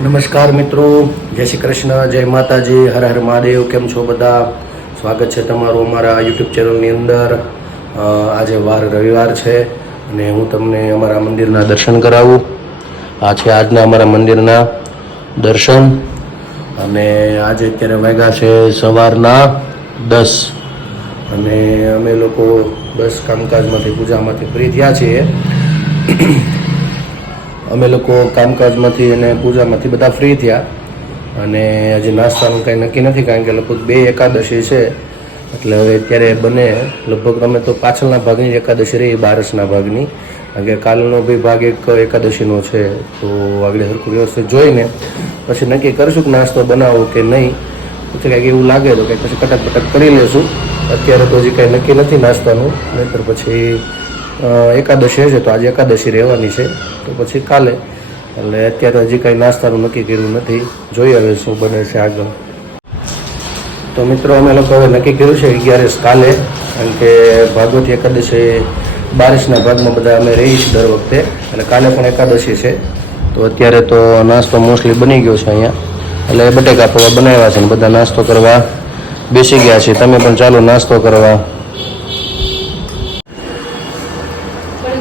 નમસ્કાર મિત્રો, જય શ્રી કૃષ્ણ, જય માતાજી, હર હર મહાદેવ. કેમ છો બધા? સ્વાગત છે તમારું અમારા યુટ્યુબ ચેનલની અંદર. આજે વાર રવિવાર છે અને હું તમને અમારા મંદિરના દર્શન કરાવું. આ છે આજના અમારા મંદિરના દર્શન. અને આજે અત્યારે વાગ્યા છે સવારના 10 અને અમે લોકો બસ કામકાજમાંથી પૂજામાંથી ફ્રી થયા છીએ. અમે લોકો કામકાજમાંથી અને પૂજામાંથી બધા ફ્રી થયા અને હજી નાસ્તાનું કંઈ નક્કી નથી, કારણ કે લગભગ 2 એકાદશી છે. એટલે હવે અત્યારે બને લગભગ અમે તો પાછળના ભાગની એકાદશી રહી, બારસના ભાગની, કારણ કે કાલનો બી ભાગ એક એકાદશીનો છે. તો આગળ સરખું વ્યવસ્થિત જોઈને પછી નક્કી કરીશું કે નાસ્તો બનાવો કે નહીં. પછી કાંઈક એવું લાગે તો કંઈક પછી કટક કરી લેશું. અત્યારે તો હજી કાંઈ નક્કી નથી નાસ્તાનું, નહીંતર પછી એકાદશી હશે તો આજે એકાદશી રહેવાની છે, તો પછી કાલે. એટલે અત્યારે હજી કાંઈ નાસ્તાનું નક્કી કર્યું નથી, જોઈએ હવે શું બને છે આગળ. તો મિત્રો અમે લોકો હવે નક્કી કર્યું છે 11 કાલે, કારણ કે ભાગવતી એકાદશી બારિશના ભાગમાં બધા અમે રહીએ છીએ દર વખતે, એટલે કાલે પણ એકાદશી છે. તો અત્યારે તો નાસ્તો મોસ્ટલી બની ગયો છે અહીંયા, એટલે બટેકા પૌવા બનાવ્યા છે ને બધા નાસ્તો કરવા બેસી ગયા છે. તમે પણ ચાલો નાસ્તો કરવા.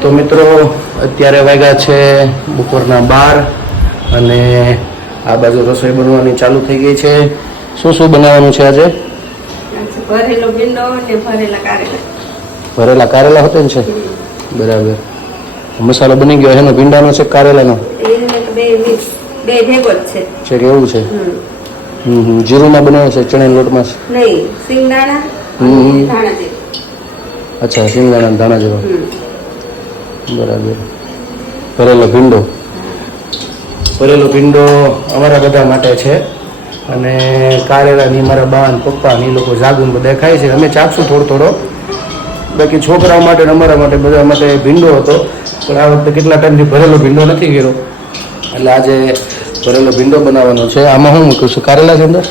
તો મિત્રો અત્યારે વાગ્યા છે બપોરના 12 અને આ બાજુ રસોઈ બનવાની ચાલુ થઈ ગઈ છે. શું બનાવવાનું છે આજે? ભરેલો ભીંડો અને ભરેલા કારેલા. ભરેલા કારેલા હોતે ને છે, બરાબર. મસાલો બની ગયો છે ને ભીંડાનો છે કારેલાનો? બે ભેગો જ છે. છે એવું છે? જીરુંમાં બનાવે છે, ચણા લોટમાં? નહીં, સિંગદાણા અને ધાણા જીરું. અચ્છા, સિંગદાણા ધાણા જીરું, બરાબર. ભરેલો ભીંડો અમારા બધા માટે છે અને કારેલાની મારા બા અને પપ્પા ને એ લોકો જાગુન બધા ખાય છે. અમે ચાખશું થોડો. બાકી છોકરાઓ માટે ને અમારા માટે બધા માટે ભીંડો હતો, પણ આ વખતે કેટલા ટાઈમથી ભરેલો ભીંડો નથી કર્યો, એટલે આજે ભરેલો ભીંડો બનાવવાનો છે. આમાં શું મૂક્યું છે? કારેલા છે અંદર?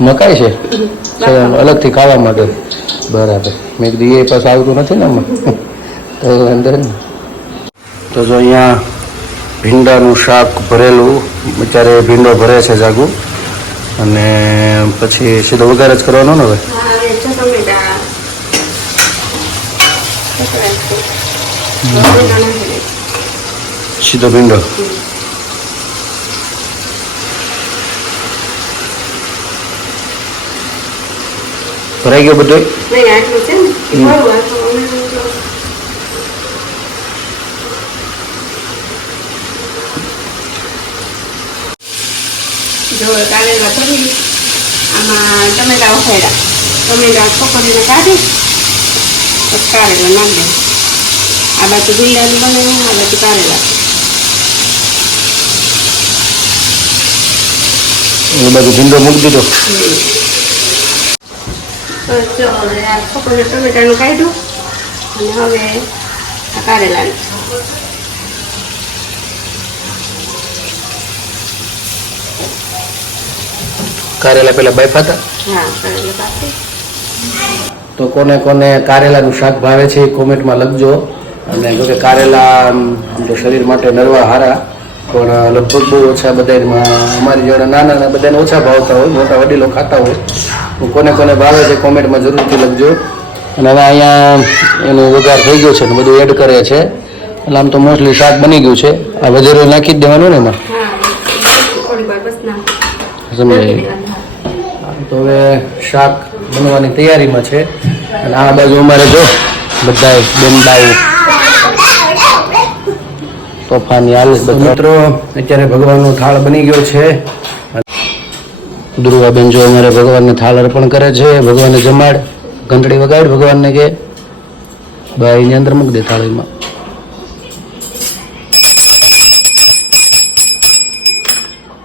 મકાઈ છે અલગથી ખાવા માટે, બરાબર. મેં કીધું એ પાસ આવતું નથી ને આમાં તો અંદર ને. તો જો અહીંયા ભીંડાનું શાક ભરેલું, બિચારે ભીંડો ભરે છે જાગુ, અને પછી સીધો વઘાર જ કરવાનો ને હવે? સીધો ભીંડો. ભરાઈ ગયો બધું? જો કારેલા ભરી, આમાં ટમેટા ઉફાડ્યા, ટમેટા છોકરીને કાઢી પછી કારેલા નાખી દે. આ બાજુ ભીંડાનું બનાવ્યું, આ બાજુ કારેલા. એ બાજુ ભીંડો મૂકી દીધો. જો હવે આ છોકરીને ટમેટાનું કાઢ્યું અને હવે આ કારેલાનું. કારેલા પેલા બાફા હતા? હા, કારેલા બાફી. તો કોને કોને કારેલાનું શાક ભાવે છે એ કોમેન્ટમાં લખજો. અને જો કે કારેલા આમ તો શરીર માટે નરવા હારા, પણ લગભગ બહુ ઓછા બધામાં, અમારી જોડે નાના બધાને ઓછા ભાવતા હોય, મોટા વડીલો ખાતા હોય. તો કોને કોને ભાવે છે કોમેન્ટમાં જરૂરથી લખજો. અને હવે અહીંયા એનું વઘાર થઈ ગયો છે ને બધું એડ કરે છે, એટલે આમ તો મોસ્ટલી શાક બની ગયું છે. આ વધારે નાખી જ દેવાનું ને એમાં? સમજાય. તો હવે શાક બનવાની તૈયારીમાં છે. અને આ બાજુ અમારે જો બધા બેનબાઈ તોફાની હાલ. મિત્રો અત્યારે ભગવાનનો થાળ બની ગયો છે. દુર્ગાબેન જો અમારે ભગવાનને થાળ અર્પણ કરે છે. ભગવાનને જમાડ, ઘંટડી વગાડ ભગવાનને, કે ભાઈ ની અંદર મૂકી દે થાળીમાં.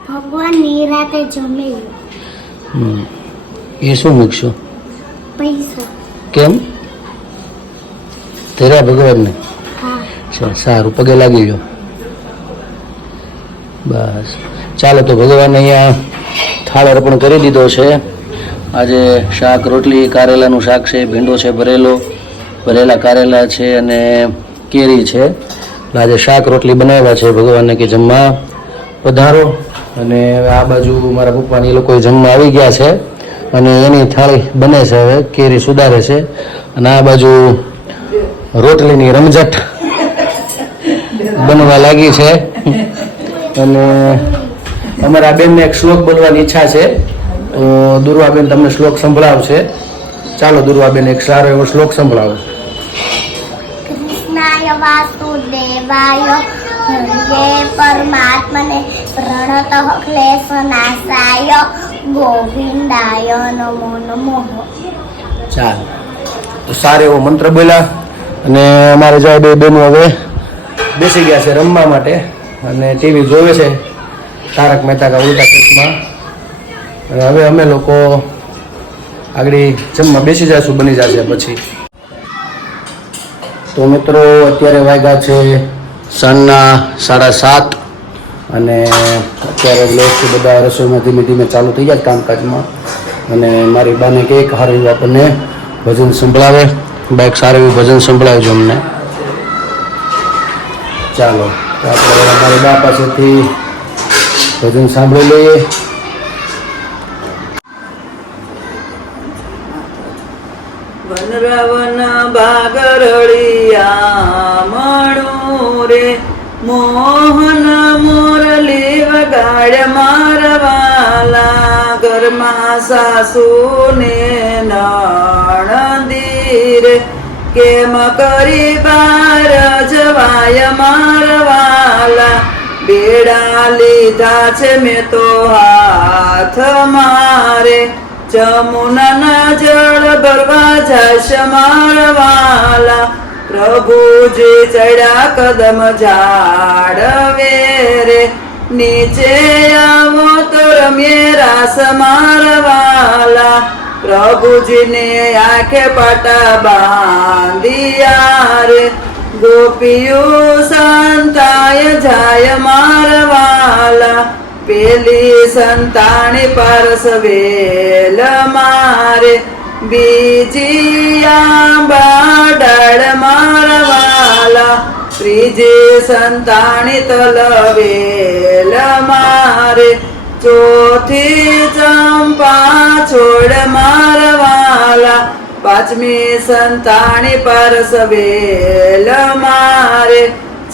ભગવાન નિરાતે જમે. એ શું મૂકશો? પૈસા. કેમ? તેરા ભગવાનને? હા. સારું, પગે લાગી ગયો. બસ ચાલો, તો ભગવાન અહીંયા થાળ અર્પણ કરી દીધો છે. આજે શાક રોટલી, કારેલાનું શાક છે, ભીંડો છે ભરેલા કારેલા છે અને કેરી છે. આજે શાક રોટલી બનાવ્યા છે ભગવાનને કે જમવા. પધારો. અને આ બાજુ મારા પપ્પાને એ લોકો જમવા આવી ગયા છે અને એની થાળી બને છે, હવે કેરી સુધારે છે. અને આ બાજુ રોટલીની રમઝટ બનવા લાગી છે. અને અમારા બેનને એક શ્લોક બોલવાની ઈચ્છા છે, તો દુર્વાબેન તમને શ્લોક સંભળાવશે. ચાલો દુર્વાબેન, એક સારો એવો શ્લોક સંભળાવો. કૃષ્ણાય વાસુદેવાય હરિયે પરમાત્મને પ્રણતઃ ક્લેશનાશાય ગોવિંદાય નમો નમઃ. ચાલો, તો સારો એવો મંત્ર બોલ્યા. અને અમારે જાય બે બહેનો હવે બેસી ગયા છે રમવા માટે અને ટીવી જોવે છે, તારક મહેતા કા ઉલ્ટા ચશ્મા. અને હવે અમે લોકો આગળ જમવા બેસી જઈશું, બની જશે પછી. તો મિત્રો, અત્યારે વાગ્યા છે સાંજના 7:30 અને અત્યારે બ્લોગથી બધા રસોઈમાં ધીમે ધીમે ચાલુ થઈ ગયા કામકાજમાં. અને મારી બાને કે સારું એવું આપણને ભજન સંભળાવે, બાઈક સારું એવું ભજન સંભળાવજો અમને. ચાલો, તો આપણે અમારી બા પાસેથી ભજન સાંભળી લઈએ. વનરાવન બાગરળિયા મણું રે, મોહન મોરલી વગાડ મારવાલા, ઘરમાં સાસુ ને નણંદી રે, કેમ કરી બાર જવાય મારવાલા, બેડા લીધા છે મેં તો હાથ મારે, જમુનાના જળ ભરવા જશે મારવાલા, પ્રભુજી ચડ્યા કદમ ઝાડવે રે, નીચે આવો તો રમીએ રાસ મારવાલા, પ્રભુજીને આંખે પાટા બાંધિયા રે, ગોપીઓ સંતાય જાય મારવાલા, પેલી સંતાણી પરસવેલ મારે, બીજી આંબા ડાળ મારવાલા, ત્રીજી સંતાણી તલવેલ મારે, ચોથી ચંપા છોડ મારવાલા, પાંચમી સંતાણી પરસવેલ મારે,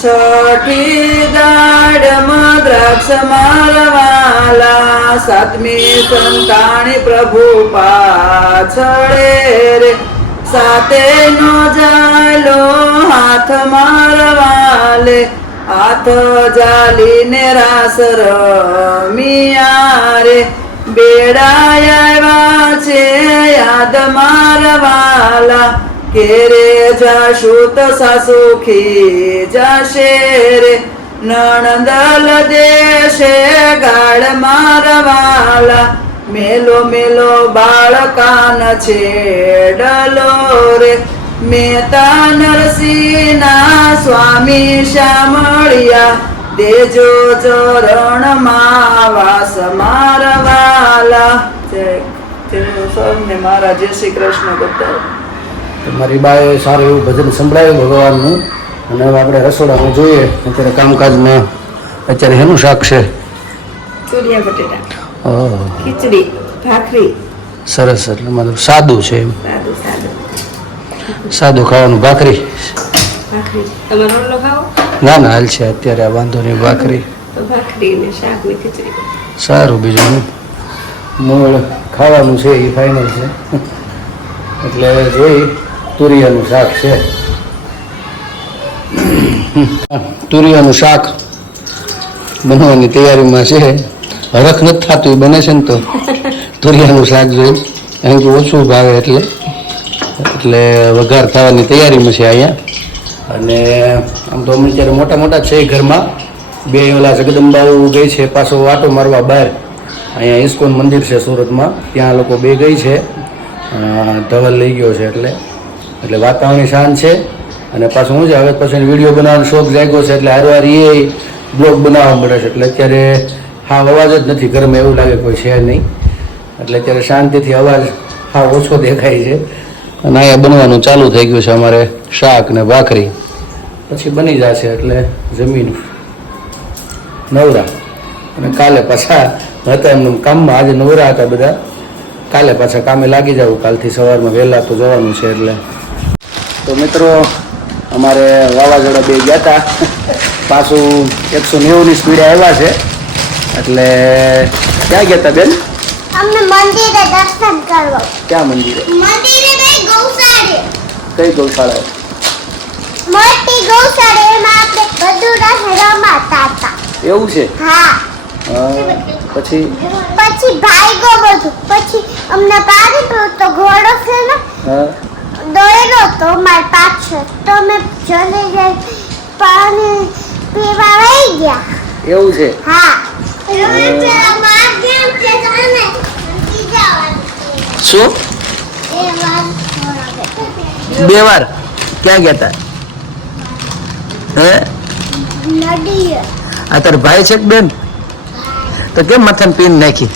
છઠ્ઠી દાડમાં દ્રાક્ષ મારવાલા, સાતમી સંતાણી પ્રભુ પાછળે રે, સાતે નો જાલો હાથ મારવાલે, હાથ જાલીને રાસ રમિયા રે, બેડા આવ્યા છે યાદ મારવાલા, કેરે જાશું તો સાસુ ખીજાશે રે, નણંદલ દેશે ગાળ મારવાલા, મેલો મેલો બાળકાન છેડલો રે, મેતા નરસિંહના સ્વામી શામળિયા, દેજો ચરણમાં વાસ મારવાલા. જય સૌને મારા જય શ્રી કૃષ્ણ બધા. મારી બાએ સારું એવું ભજન સંભળાવ્યું ભગવાનનું. અને હવે આપણે રસોડામાં જોઈએ. અત્યારે કામકાજમાં અત્યારે શેનું શાક છે? ચૂરિયા બટેટા, ઓહ, ખીચડી, ભાખરી. સરસ. એટલે મારું સાદું છે એમ, સાદું સાદું સાદું ખાવાનું. ભાખરી? ભાખરી. તમારો રોટલો ખાવો ના ના, હાલ છે અત્યારે, આ વાંધો નહીં. ભાખરી તો ભાખરી ને શાક ને ખીચડી. સારું. બીજું મૂળ ખાવાનું છે એ ફાઇનલ છે. એટલે હવે જોઈ, તુરિયાનું શાક છે. તુરિયાનું શાક બનવાની તૈયારીમાં છે. હરખ નથી થતું, એ બને છે ને તો તુરિયાનું શાક જોઈ, કારણ કે ઓછું ભાવે એટલે વઘાર થવાની તૈયારીમાં છે અહીંયા. અને આમ તો અમે અત્યારે મોટા મોટા છે ઘરમાં. બે ઓલા જગદંબાઓ ગઈ છે પાછો આટો મારવા બહાર. અહીંયા ઇસ્કોન મંદિર છે સુરતમાં, ત્યાં લોકો બે ગઈ છે. ધવલ લઈ ગયો છે એટલે વાતાવરણ શાંત છે. અને પાછું શું છે, હવે પછી વિડીયો બનાવવાનો શોખ જાગ્યો છે, એટલે હારવાર એ બ્લોગ બનાવવા મળે છે. એટલે અત્યારે હા અવાજ જ નથી ઘરમાં, એવું લાગે કોઈ છે નહીં. એટલે અત્યારે શાંતિથી અવાજ હા ઓછો દેખાય છે. અને અહીંયા બનવાનું ચાલુ થઈ ગયું છે અમારે શાક ને ભાખરી. પછી બની જશે એટલે જમીન નવરા. અને કાલે પાછા હતા એમને કામમાં. આજે નવરા હતા બધા, કાલે પાછા કામે લાગી જવું. કાલથી સવારમાં વહેલા તો જવાનું છે. એટલે તો મિત્રો અમારે વાવાઝોડા બે ગયા હતા, પાછું 190ની સ્પીડે આવ્યા છે. એટલે ક્યાં ગયા હતા બેન? અમને મંદિરે દર્શન કરવા. ક્યાં મંદિરે? મંદિરે નહીં, ગૌશાળે. કઈ ગૌશાળા? મોટી ગૌશાળા, એમાં આપણે બધું રમાતા હતા. એવું છે? હા. પછી પછી ભાઈગો બધું, પછી અમને પાણી પીવું તો ઘોડો છે ને હા દોડેલો તો મારી પાછળ, તો મેં જલ્દી જઈ પાણી પીવા વહી ગયા. એવું છે? હા. શું? 2 વાર ક્યાં ગયા હતા? હે નદી આ તાર ભાઈ છે કે બેન? તો કેમ માથાને પીન નાખી?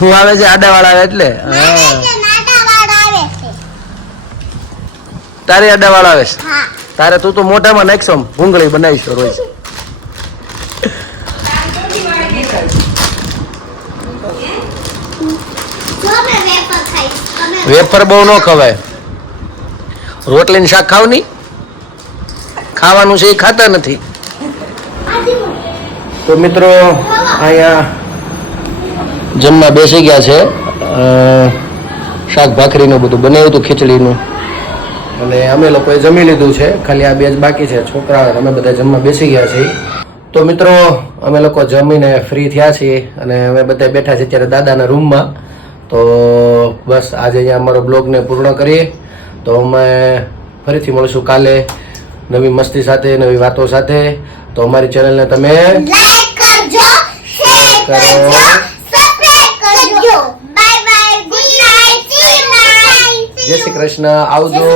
હું આવે છે આડાવાળા આવે એટલે? હા. તારે આડાવાળા આવે છે? હા. તારે તું તો મોઢામાં નાખશો, ભૂંગળી બનાવીશો રોજ. વેફર બહુ ન ખવાય, રોટલી શાક ખાવ નહીં. ખાવાનું છે એ ખાતા નથી. તો મિત્રો અહીંયા જમવા બેસી ગયા છે. શાક ભાખરીનું બધું બનાવ્યું હતું, ખીચડીનું. અને અમે લોકોએ જમી લીધું છે, ખાલી આ 2 જ બાકી છે. છોકરા અમે બધા જમવા બેસી ગયા છીએ. તો મિત્રો અમે લોકો જમીને ફ્રી થયા છીએ અને અમે બધા બેઠા છીએ અત્યારે દાદાના રૂમમાં. તો બસ આજે અહીંયા અમારો બ્લોગને પૂર્ણ કરીએ. તો અમે ફરીથી મળીશું કાલે નવી મસ્તી સાથે, નવી વાતો સાથે. તો અમારી ચેનલને તમે લાઈક કરજો, શેર કરજો, સબસ્ક્રાઇબ કરજો. Bye bye, good night, C you night. જય શ્રી કૃષ્ણ, આવજો.